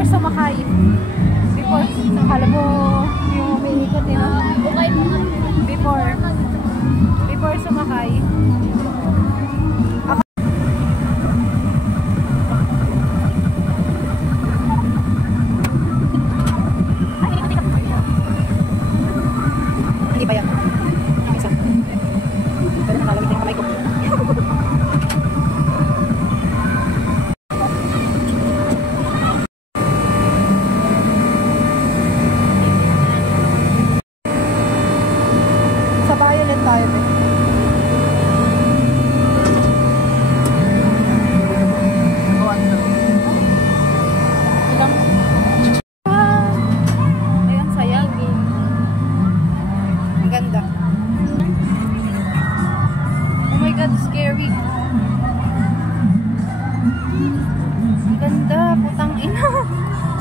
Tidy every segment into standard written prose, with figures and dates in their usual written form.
Before sumakay. Before, akala mo yung umiikot yun. Before sumakay. Hindi ba yan? Isa. Pero nakalamit yung kamay ko.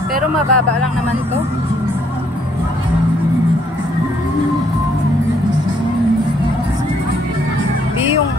Pero mababa lang naman to. Yung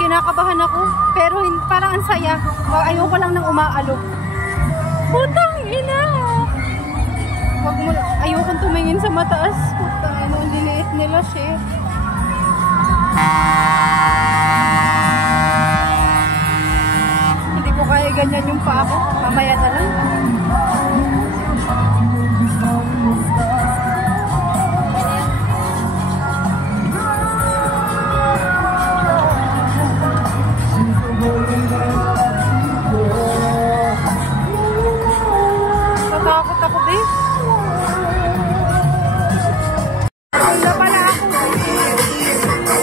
kinakabahan ako, pero parang ang saya. Ayoko lang nang umaalog. Putang ina! Ayoko tumingin sa mataas. Putang ina, ang liliit nila, shit. Hindi ko kaya ganyan yung paa ko. Mamaya na lang. Natakot ako, babe. Napula pala ako.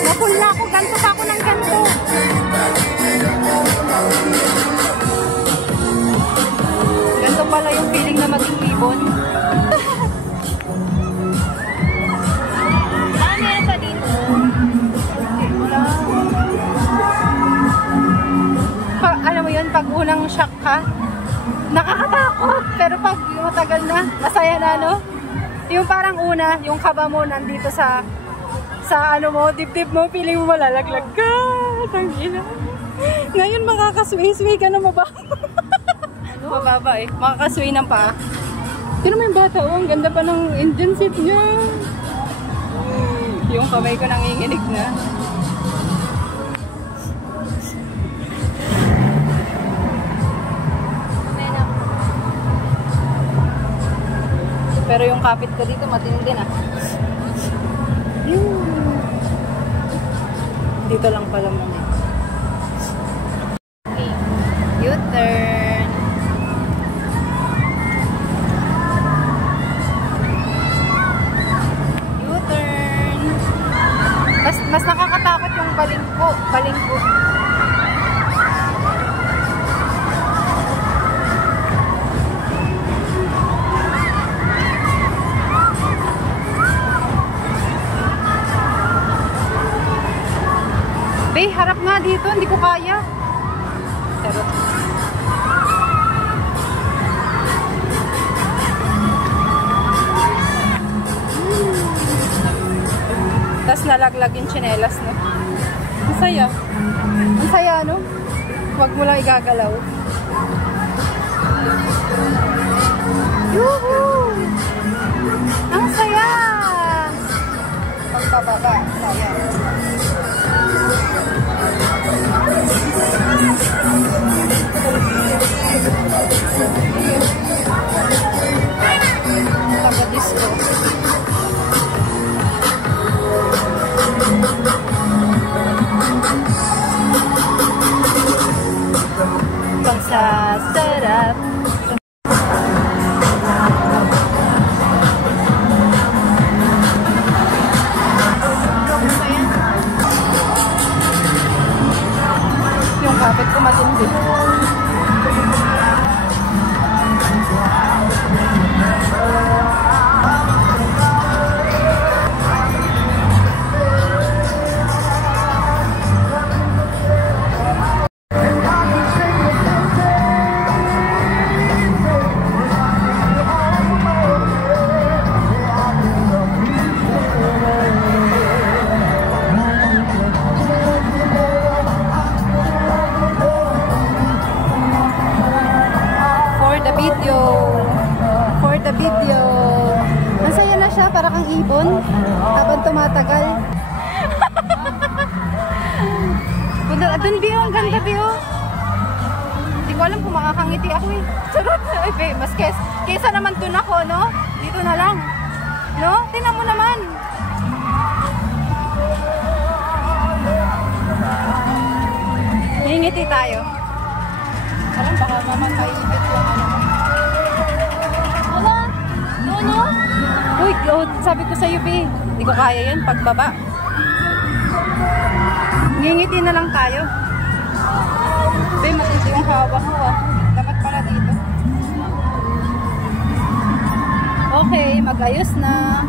Napula ako. Ganto pa ako ng ganto. Ganto pala yung feeling na maging ibon. Meron pa dito. Alam mo yun, pag unang shock ka, nakakatakot. Pero pag matagal na, masaya na, no? Yung parang una, yung kaba mo nandito sa ano mo, dibdib mo, feeling mo malalaglag ka. Tangina. Ngayon makakaswi-swi ka na mababa. Mababa eh. Makakaswi ng paa. Pero may bata, oh, ang ganda pa ng engine seat niya. Yung kamay ko nanginginig na. Pero yung kapit ko dito matindi na. Dito lang pala muna. Okay. U-turn. U-turn. Mas nakakatakot yung balingko. Be, harap nga dito, hindi ko kaya. Pero tas nalaglag yung tsinelas, no? Ang saya. Ang saya, no? Huwag mo lang igagalaw. Yuhuu! Ang saya! Pagpababa, saya. Pagka-disco. Pagsasarap. Ano ba yan? tumatagal. Doon, Bio. Ang ganda, Bio. Hindi ko alam kung makakangiti ako eh. Sarot. Ay, be, mas kesa naman doon ako, no? Dito na lang. No? Tingnan mo naman. Hingiti tayo. Alam, baka mamakaibit yung ano. Wala. No? Uy, sabi ko sa'yo, be. Hindi ko kaya yan pagbaba. Ngingiti na lang tayo. Be, matindi yung hawak ko ah. Dapat pala dito. Okay, mag-ayos na.